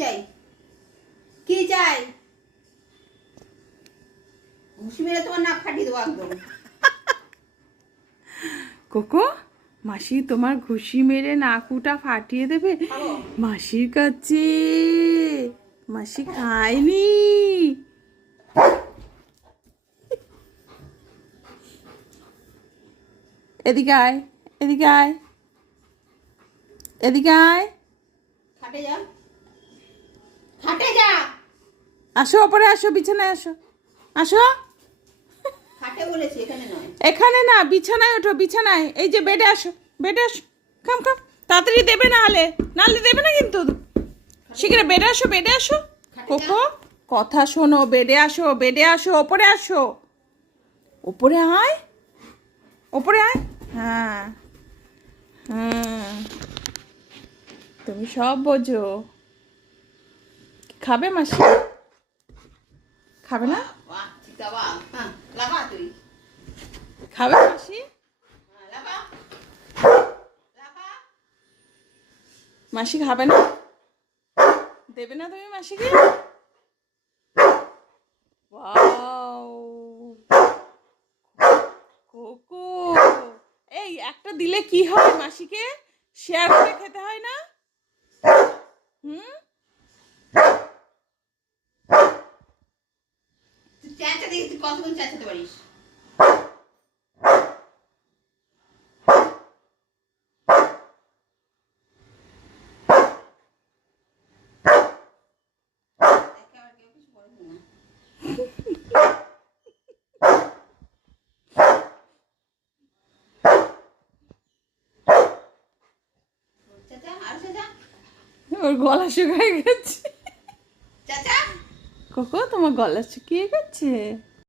চাই? কি চাই? ঘুষি মেরে তোমার নাক ফাটিয়ে দেবো একদম। কোকো, মাসি তোমার ঘুষি মেরে নাকুটা ফাটিয়ে দেবে? মাসির কাছে মাসি খায়নি। এদিকে আয়, এদিকে আয়, এদিকে আয়। খাটে যা, খাটে যা। আসো, ওপরে আসো, বিছানায় আসো, আসো। খাটে বলেছি, এখানে নয়। এখানে না, বিছানায় ওঠো, বিছানায়। এই যে বেডে আসো, বেডে আসো। খাম খাম, তাড়াতাড়ি দেবে, নাহলে দেবে না কিন্তু। শিগগির বেডে আসো, বেডে আসো। কোকো, কথা শোনো, বেডে আসো, বেডে আসো, ওপরে আসো। ওপরে আয়, ওপরে আয়। হ্যাঁ হ্যাঁ, তুমি সব বোঝো। খাবে মাসি? খাবে না? বাহ, চিতা বাহ। হ্যাঁ, লাগা তুই। খাবে মাসি? হ্যাঁ, লাগা, লাগা। মাসি খাবে না? দেবে না তুমি মাসিকে? ওয়াও, কোকো, এই একটা দিলে কি হয় মাসিকে? শেয়ার করে খেতে হয় না? হুম? তুই চেঁচা দেখি, তুই কতক্ষণ চেঁচাতে পারিস। একেবারে কেউ কিছু বলবে না। চেঁচা, আর চেঁচা, ওর গলা শুকিয়ে গেছে। চেঁচা। কোকো, তোমার গলা শুকিয়ে গেছে?